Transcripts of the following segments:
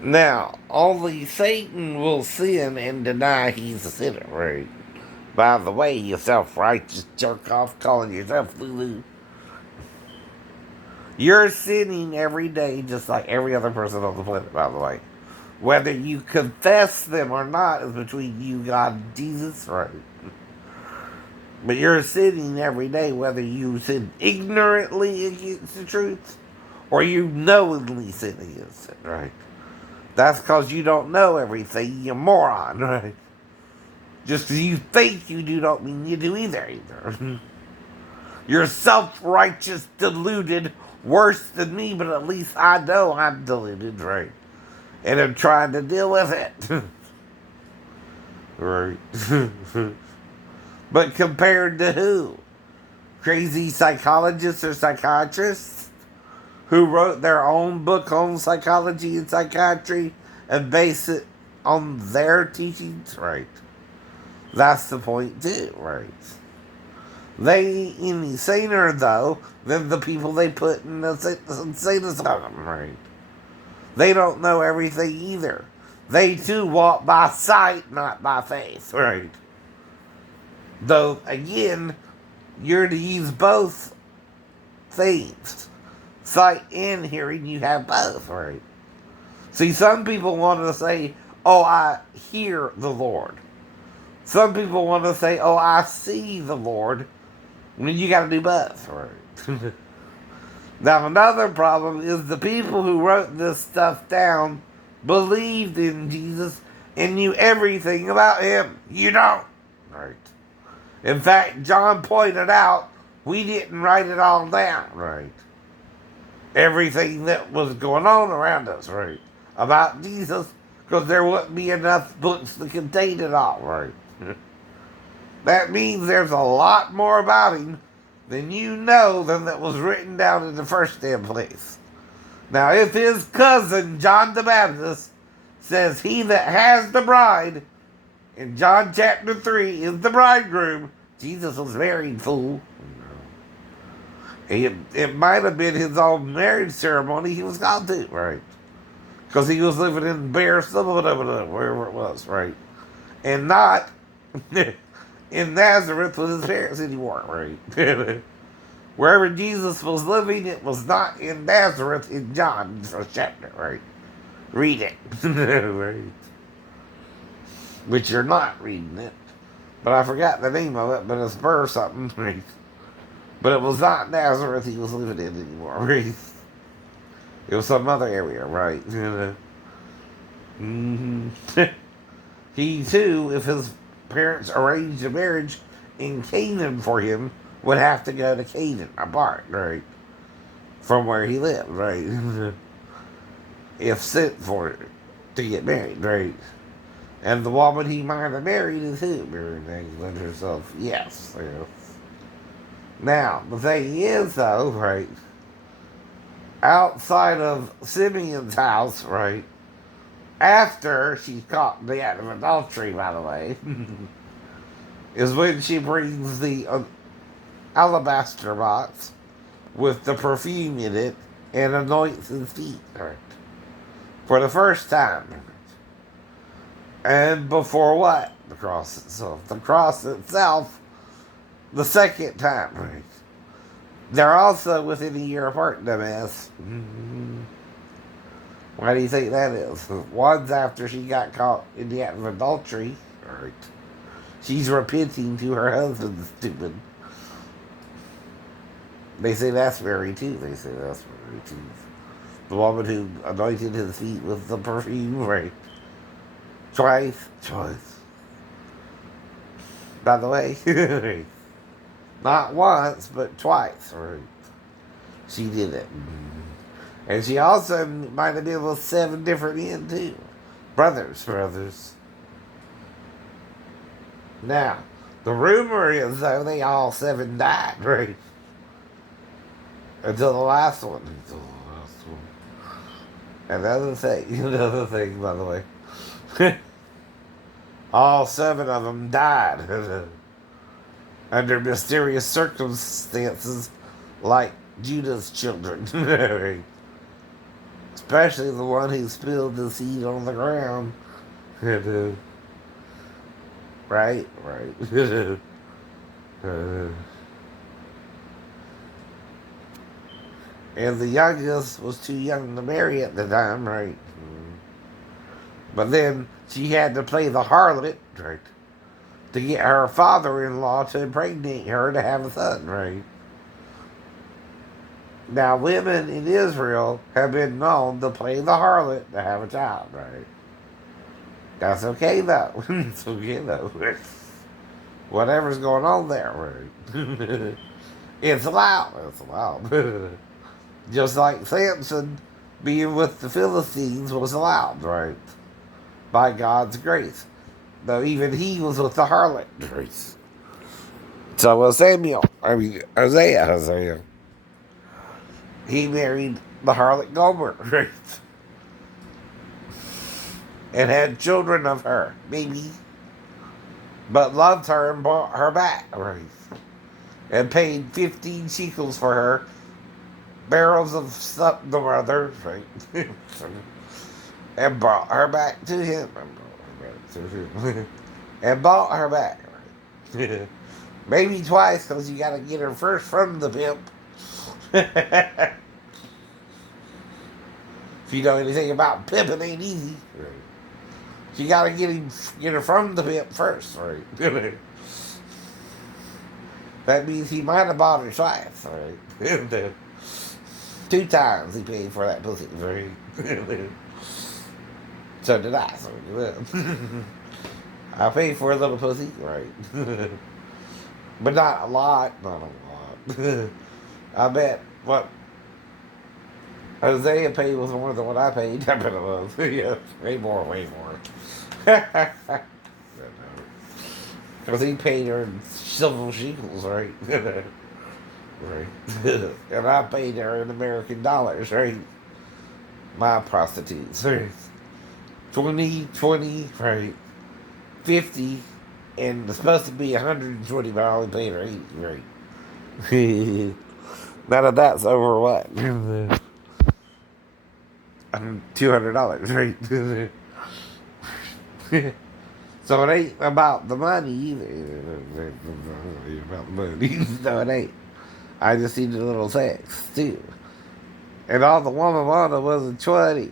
Now, only Satan will sin and deny he's a sinner, right? By the way, you self-righteous jerk off calling yourself Lulu. You're sinning every day just like every other person on the planet, by the way. Whether you confess them or not is between you, God, and Jesus, right? But you're sinning every day whether you sin ignorantly against the truth or you knowingly sin against it, right? That's because you don't know everything, you moron, right? Just because you think you do don't mean you do either. You're self-righteous, deluded, worse than me, but at least I know I'm deluded, right? And I'm trying to deal with it. Right. But compared to who? Crazy psychologists or psychiatrists who wrote their own book on psychology and psychiatry and base it on their teachings, right? That's the point too, right? They ain't any saner though than the people they put in the insane asylum, right? They don't know everything either. They too walk by sight, not by faith, right? Though again, you're to use both things. Sight and hearing, you have both, right? See, some people want to say, oh, I hear the Lord. Some people want to say, oh, I see the Lord. When you got to do both, right? Now, another problem is the people who wrote this stuff down believed in Jesus and knew everything about him. You don't. Right. In fact, John pointed out we didn't write it all down, right? Everything that was going on around us, right? About Jesus, because there wouldn't be enough books to contain it all, right? That means there's a lot more about him than you know than that was written down in the first damn place. Now, if his cousin, John the Baptist, says he that has the bride, in John chapter 3, is the bridegroom, Jesus was married, fool. It might have been his own marriage ceremony he was gone to, right? Because he was living in Beersheba, wherever it was, right? And not in Nazareth with his parents anymore, right? Wherever Jesus was living, it was not in Nazareth in John's first chapter, right? Read it. Right? Which you're not reading it. But I forgot the name of it, but it's Burr something, right? But it was not Nazareth he was living in anymore, right? It was some other area, right? Mm-hmm. He too, if his parents arranged a marriage in Canaan for him, would have to go to Canaan apart, right? From where he lived, right? If sent for it to get married, right? And the woman he might have married is who? Mary Magdalene herself. Yes. Now, the thing is, though, right? Outside of Simeon's house, right? After she's caught in the act of adultery, by the way, is when she brings the alabaster box with the perfume in it and anoints his feet, right? For the first time. And before what? The cross itself. The cross itself, the second time, right? They're also within a year apart, dumbass. Mm-hmm. Why do you think that is? One's after she got caught in the act of adultery. Right. She's repenting to her husband, stupid. They say that's Mary too. They say that's Mary too. The woman who anointed his feet with the perfume, right? Twice. Twice. By the way, not once, but twice, right? She did it. And she also might have been with 7 different men, too. Brothers. Now, the rumor is, though, they all 7 died, right? Until the last one. Another thing, by the way. All 7 of them died under mysterious circumstances like Judah's children. Especially the one who spilled the seed on the ground. Right? Right. And the youngest was too young to marry at the time, right? But then she had to play the harlot, right? To get her father-in-law to impregnate her to have a son, right? Now, women in Israel have been known to play the harlot to have a child, right? That's okay, though. It's okay, though. Whatever's going on there, right? It's allowed. It's allowed. Just like Samson being with the Philistines was allowed, right? By God's grace. Though even he was with the harlot grace. So was Hosea. He married the harlot Gomer, right? And had children of her, maybe. But loved her and bought her back, right? And paid 15 shekels for her, barrels of something or other, right? And brought her back to him. And bought her back, right? Maybe twice, because you got to get her first from the pimp. If you know anything about pimping, ain't easy. Right. You got to get her from the pimp first, right? That means he might have bought her twice, right? 2 times he paid for that pussy, right? So did I. So I paid for a little pussy, right? But not a lot. Not a lot. I bet what Hosea paid was more than what I paid. I bet it was. Yeah, way more, way more. Because he paid her in silver shekels, right? Right. And I paid her in American dollars, right? My prostitutes, right? 20, 20, right? 50, and it's supposed to be 120, but I only paid her 80, right? None of that's over what? $200, right? So it ain't about the money either. About the money. No, it ain't. I just need a little sex, too. And all the woman wanted was a 20.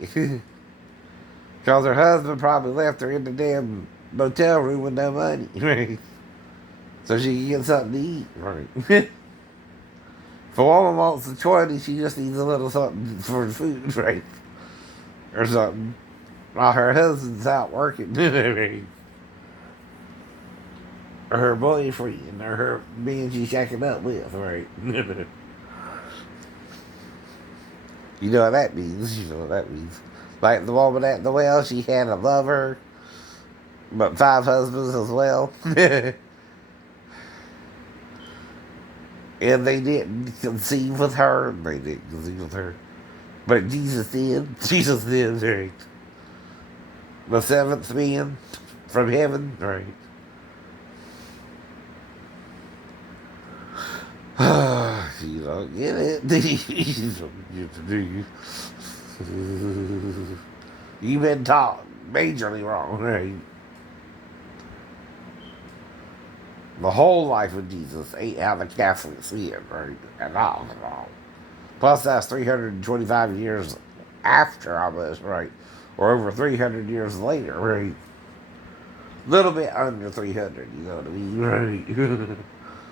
Because her husband probably left her in the damn motel room with no money. Right? So she can get something to eat. Right? If a woman wants a 20, she just needs a little something for food, right? Or something. While her husband's out working. Or her boyfriend, or her man she's shacking up with, right? You know what that means. You know what that means. Like the woman at the well, she had a lover, but 5 husbands as well. And they didn't conceive with her. They didn't conceive with her. But Jesus did. Jesus did, right? The 7th man from heaven, right? You don't get it. You don't get it, do you? You've been taught majorly wrong, right? The whole life of Jesus ain't how the Catholics see it, right? At all. Plus, that's 325 years after all this, right? Or over 300 years later, right? Little bit under 300, you know what I mean, right?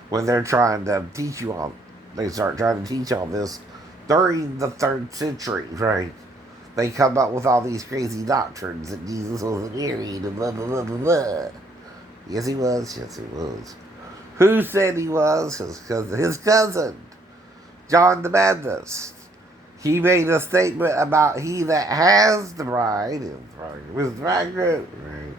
When they're trying to teach you all, they start trying to teach all this during the 3rd century, right? They come up with all these crazy doctrines that Jesus wasn't married and blah, blah, blah, blah, blah. Yes, he was. Yes, he was. Who said he was? Because his cousin, John the Baptist, he made a statement about he that has the bride is the bridegroom, right?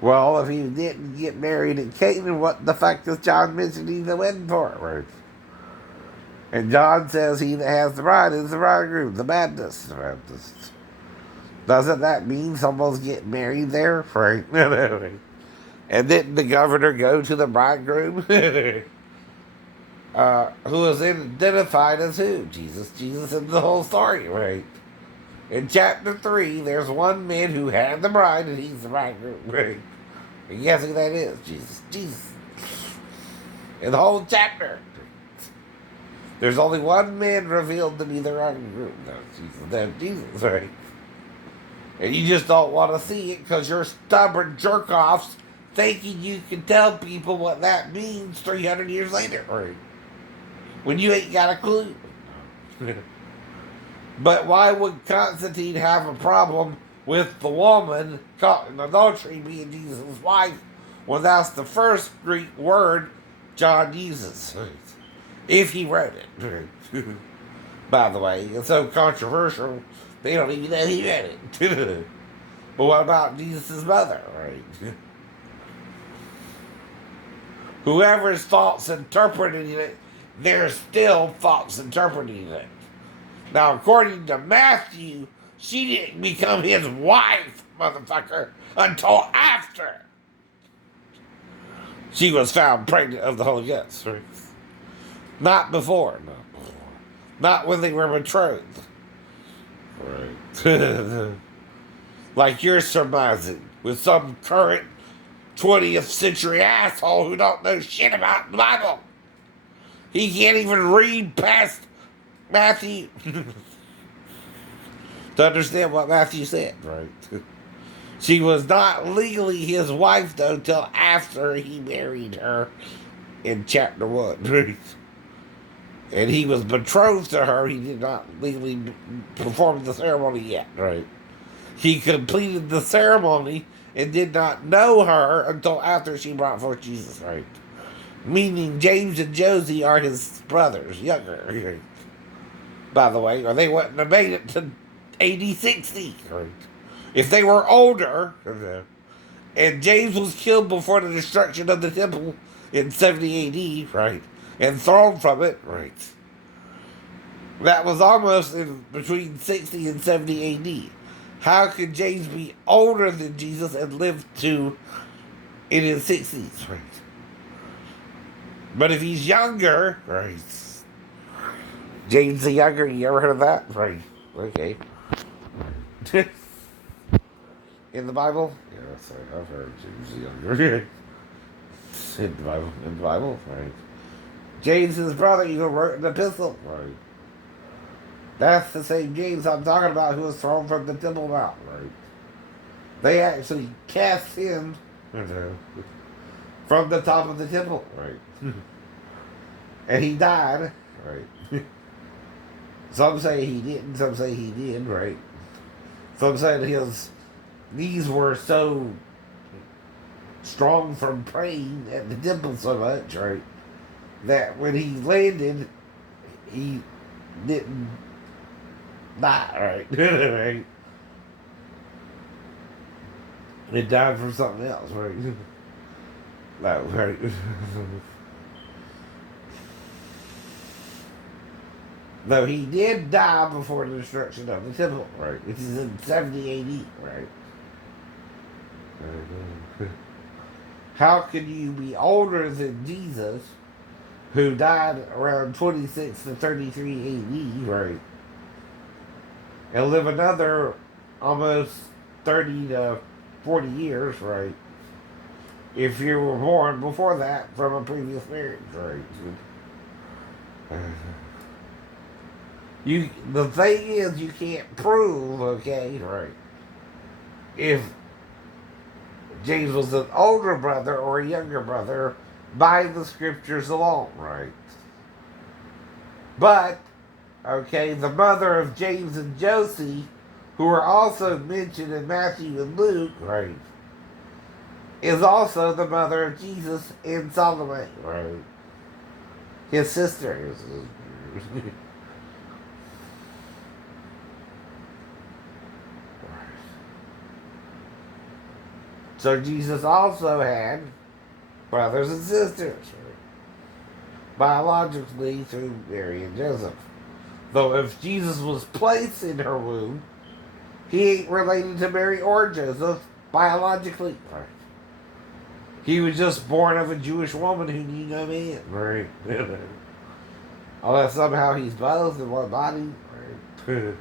Well, if he didn't get married in Canaan, what the fuck does John mention he's the wedding for? Right? And John says he that has the bride is the bridegroom, the Baptist. The Baptist. Doesn't that mean someone's getting married there? Right? And didn't the governor go to the bridegroom? Who was identified as who? Jesus. Jesus in the whole story, right? In chapter 3, there's one man who had the bride, and he's the bridegroom. Right? And guess who that is? Jesus. Jesus. In the whole chapter, there's only one man revealed to be the bridegroom. That's Jesus. That's Jesus, right? And you just don't want to see it because you're stubborn jerk-offs thinking you can tell people what that means 300 years later, right? When you ain't got a clue. But why would Constantine have a problem with the woman caught in adultery being Jesus' wife when that's the first Greek word John uses? If he wrote it. By the way, it's so controversial, they don't even know he wrote it. But what about Jesus' mother, right? Whoever's false interpreting it, they're still false interpreting it. Now, according to Matthew, she didn't become his wife, motherfucker, until after she was found pregnant of the Holy Ghost. Right? Not before, no. Not when they were betrothed. Right. Like you're surmising with some current 20th century asshole who don't know shit about the Bible. He can't even read past Matthew to understand what Matthew said, right? She was not legally his wife, though, till after he married her in chapter 1, right? And he was betrothed to her. He did not legally perform the ceremony yet, right? He completed the ceremony and did not know her until after she brought forth Jesus, right? Meaning James and Josie are his brothers, younger, right? By the way, or they wouldn't have made it to AD 60, right? If they were older, and James was killed before the destruction of the temple in 70 AD, right? And thrown from it, right? That was almost in between 60 and 70 AD. How could James be older than Jesus and live to in his 60s, right? But if he's younger, right? James the Younger, you ever heard of that? Right. Okay. In the Bible? Yes, I've heard James the Younger. In the Bible, right. James, his brother, even wrote an epistle, right. That's the same James I'm talking about who was thrown from the Temple Mount, right. They actually cast him from the top of the temple, right. And he died, right. Some say he didn't, some say he did, right? Some say his knees were so strong from praying at the temple so much, right? That when he landed, he didn't die, right? Right? He died from something else, right? That was right. Though he did die before the destruction of the temple, right? Which is in 70 AD, right? How could you be older than Jesus, who died around 26 to 33 AD, right? And live another almost 30 to 40 years, right? If you were born before that from a previous marriage, right? The thing is, you can't prove, okay, right, if James was an older brother or a younger brother by the scriptures alone, right? But, okay, the mother of James and Josie, who are also mentioned in Matthew and Luke, right, is also the mother of Jesus and Salome, right? His sister. So Jesus also had brothers and sisters, biologically through Mary and Joseph. Though if Jesus was placed in her womb, he ain't related to Mary or Joseph biologically. Right. He was just born of a Jewish woman who knew no man. Right. Unless somehow he's both in one body. Right.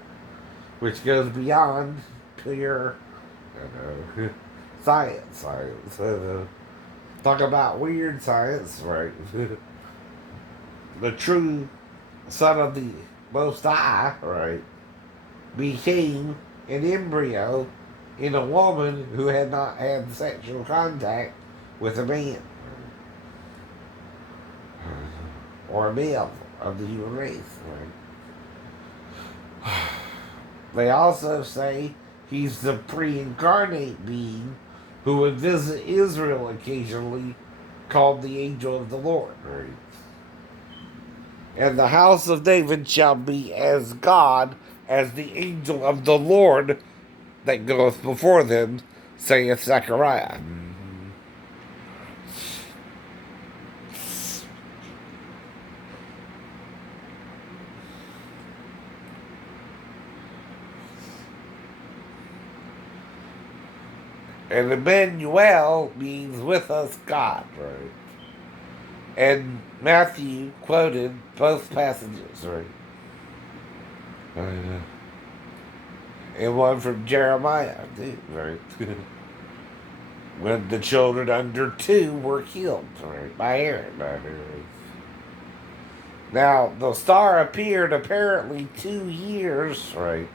which goes beyond pure science. Talk about weird science, right? The true Son of the Most High, right, became an embryo in a woman who had not had sexual contact with a man or a male of the human race. Right? They also say he's the pre-incarnate being who would visit Israel occasionally, called the angel of the Lord. Right? And the house of David shall be as God as the angel of the Lord that goeth before them, saith Zechariah. And Emmanuel means with us God, right? And Matthew quoted both passages, right? And one from Jeremiah, too, right? When the children under 2 were killed, right, by Aaron. Now, the star appeared apparently 2 years, right,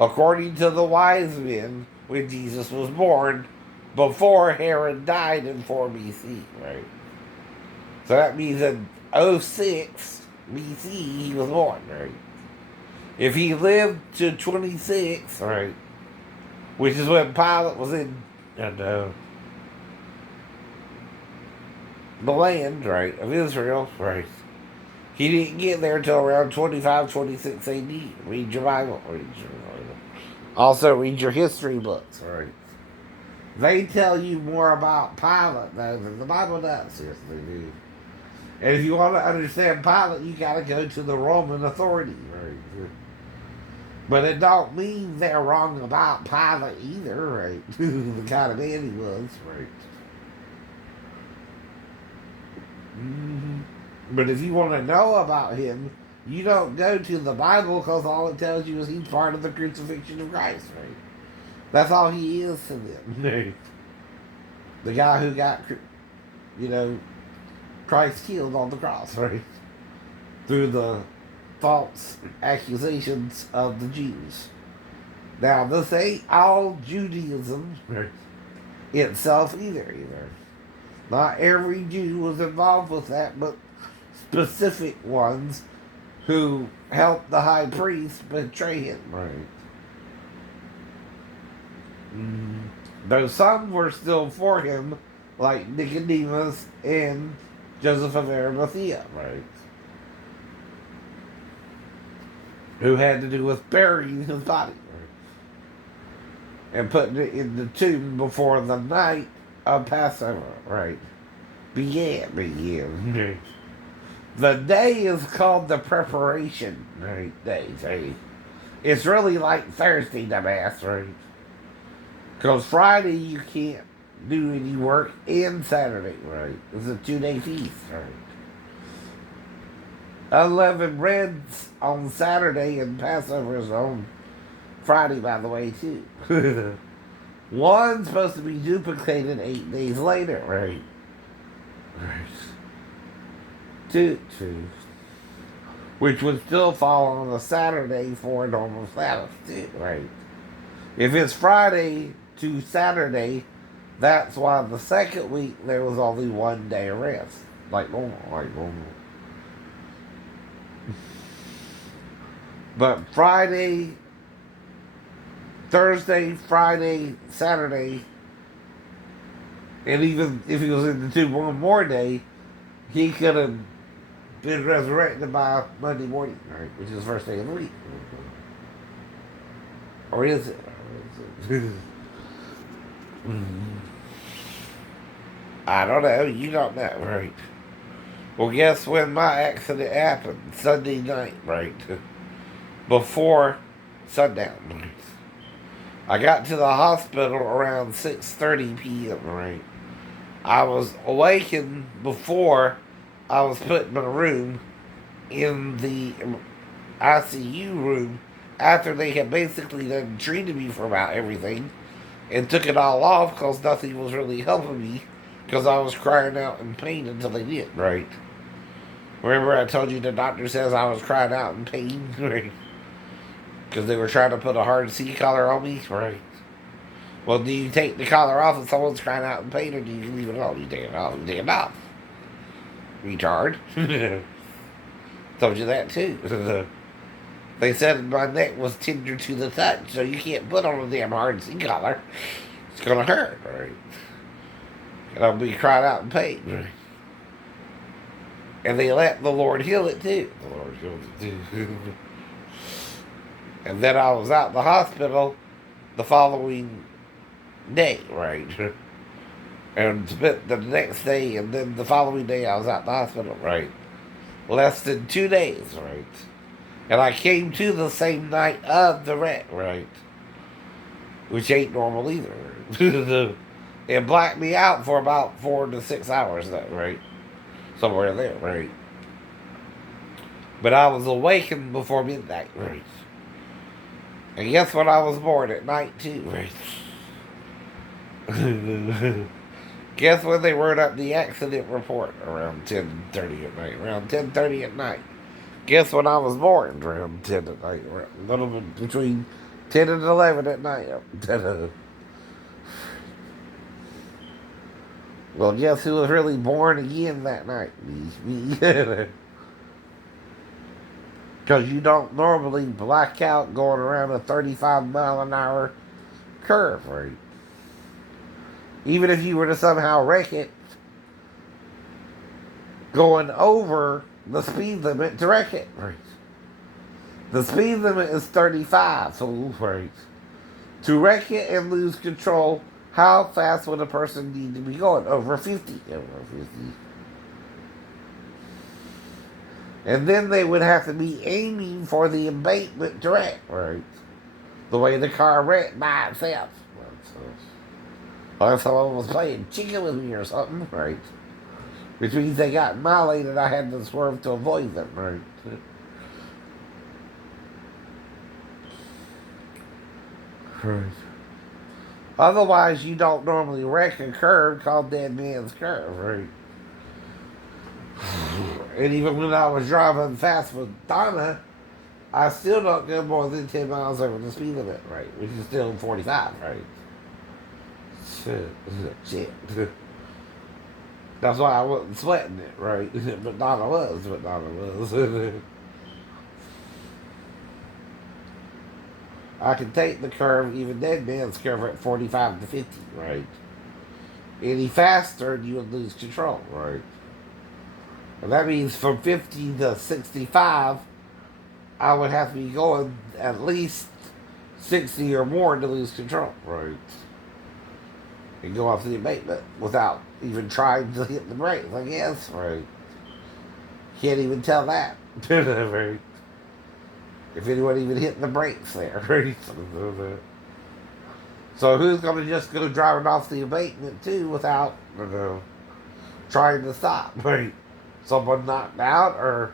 according to the wise men, when Jesus was born, before Herod died in 4 BC, right? So that means in 06 BC he was born, right? If he lived to 26, right, which is when Pilate was in the land, right, of Israel, right, he didn't get there until around 25, 26 AD. Read your Bible. Also, read your history books, right? They tell you more about Pilate, though, than the Bible does. Yes, they do. And if you want to understand Pilate, you got to go to the Roman authority, right? But it don't mean they're wrong about Pilate either, right? The kind of man he was, right? Mm-hmm. But if you want to know about him, you don't go to the Bible because all it tells you is he's part of the crucifixion of Christ, right? That's all he is to them. The guy who got, Christ killed on the cross, right? Through the false accusations of the Jews. Now, this ain't all Judaism itself either. Not every Jew was involved with that, but specific ones who helped the high priest betray him. Right. Though some were still for him, like Nicodemus and Joseph of Arimathea, right? Who had to do with burying his body, right? And putting it in the tomb before the night of Passover, right? Began. The day is called the preparation, right? Day. It's really like Thursday to Mass, right? Because Friday you can't do any work, and Saturday, right? It's a 2-day feast, right? Unleavened breads on Saturday and Passover is on Friday, by the way, too. One's supposed to be duplicated 8 days later, right? Two. Which would still fall on a Saturday for a normal Sabbath, too, right? If it's Friday to Saturday, that's why the second week there was only 1 day of rest. Like normal. But Friday, Thursday, Friday, Saturday, and even if he was in the tomb 1 more day, he could have been resurrected by Monday morning, right? Which is the first day of the week. Or is it? I don't know. You don't know, right? Well, guess when my accident happened? Sunday night, right? Before sundown. I got to the hospital around 6:30 p.m., right? I was awakened before I was put in a room in the ICU room after they had basically done treated me for about everything and took it all off because nothing was really helping me because I was crying out in pain until they did, right? Remember I told you the doctor says I was crying out in pain, right? Because they were trying to put a hard C collar on me, right? Well, do you take the collar off if someone's crying out in pain, or do you leave it on? You take it off. You take it off. Retard. Told you that too. They said my neck was tender to the touch, so you can't put on a damn hard C collar. It's gonna hurt, right? And I'll be crying out in pain, right? And they let the Lord heal it too. The Lord healed it too. And then I was out in the hospital the following day, right? And spent the next day, and then the following day I was out in the hospital, right? Less than 2 days, right? And I came to the same night of the wreck, right? Which ain't normal either. It blacked me out for about 4 to 6 hours, right? Somewhere there, right? But I was awakened before midnight, right? And guess when I was born? At night too, right? Guess when they wrote up the accident report? Around 10:30 at night. Around 10:30 at night. Guess when I was born? Around 10 at night. A little bit between 10 and 11 at night. Well, guess who was really born again that night? Me. Because you don't normally black out going around a 35-mile-an-hour curve, right? Even if you were to somehow wreck it, going over the speed limit to wreck it, right? The speed limit is 35, so right. To wreck it and lose control, how fast would a person need to be going? Over 50. Over 50. And then they would have to be aiming for the embankment to wreck, right? The way the car wrecked by itself. Or someone was playing chicken with me or something, right? Which means they got in my lane and I had to swerve to avoid them, right? Right. Otherwise, you don't normally wreck a curve called Dead Man's Curve, right? And even when I was driving fast with Donna, I still don't go more than 10 miles over the speed limit, right? Which is still 45, right? Shit. That's why I wasn't sweating it, right? But Donna was. I can take the curve, even Dead Man's Curve, at 45 to 50, right? Any faster, and you would lose control, right? And that means from 50 to 65, I would have to be going at least 60 or more to lose control, right? And go off the embankment without even trying to hit the brakes, I guess, right? Can't even tell that. Right? If anyone even hit the brakes there, right? So who's going to just go driving off the embankment too without trying to stop, right? Someone knocked out or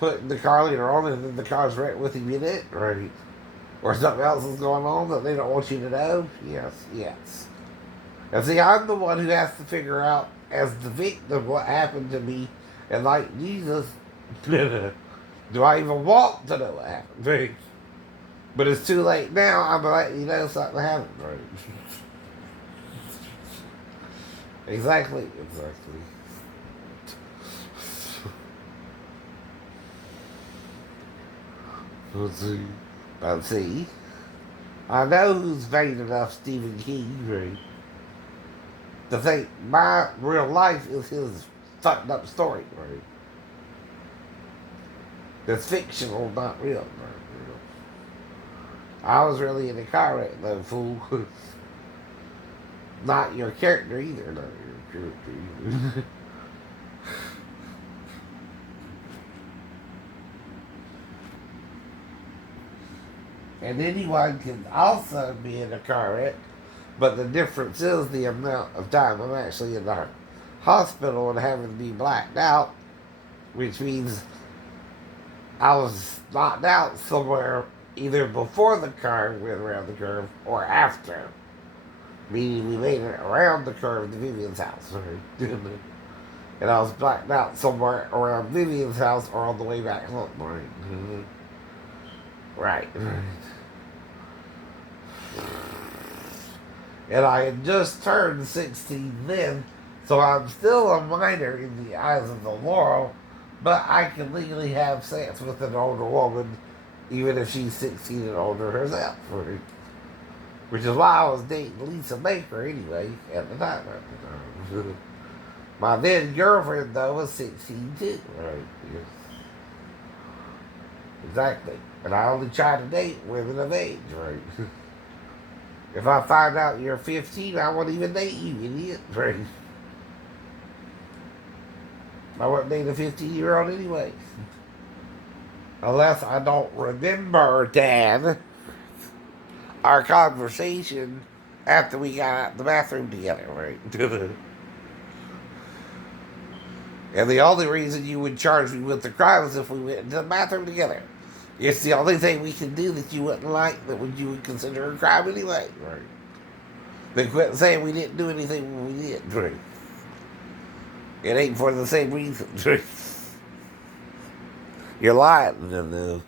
putting the car leader on and then the car's wrecked with him in it, right? Or something else is going on that they don't want you to know? Yes. And see, I'm the one who has to figure out, as the victim, what happened to me. And like Jesus, do I even want to know what happened? Right? But it's too late now. I'm letting you know something happened, right? Exactly. Let's see. I know who's vain enough, Stephen King, right? To think my real life is his fucked up story, right? It's fictional, not real, right? I was really in a car wreck, though, fool. Not your character either, not your character either. And anyone can also be in a car wreck, but the difference is the amount of time I'm actually in the hospital and having to be blacked out, which means I was knocked out somewhere either before the car went around the curve or after. Meaning we made it around the curve to Vivian's house. Right? And I was blacked out somewhere around Vivian's house or on the way back home. Right. And I had just turned 16 then, so I'm still a minor in the eyes of the law, but I can legally have sex with an older woman, even if she's 16 and older herself. Which is why I was dating Lisa Baker anyway at the time. My then girlfriend, though, was 16 too. Right. Yes. Exactly. And I only try to date women of age, right? If I find out you're 15, I won't even date you, idiot. Right? I won't date a 15-year-old anyway. Unless I don't remember, Dan, our conversation after we got out the bathroom together, right? And the only reason you would charge me with the crime is if we went into the bathroom together. It's the only thing we can do that you wouldn't like, that you would consider a crime anyway. Right. Then quit saying we didn't do anything when we did. Right. It ain't for the same reason. Right. You're lying. No.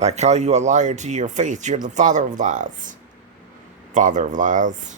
I call you a liar to your face. You're the father of lies. Father of lies.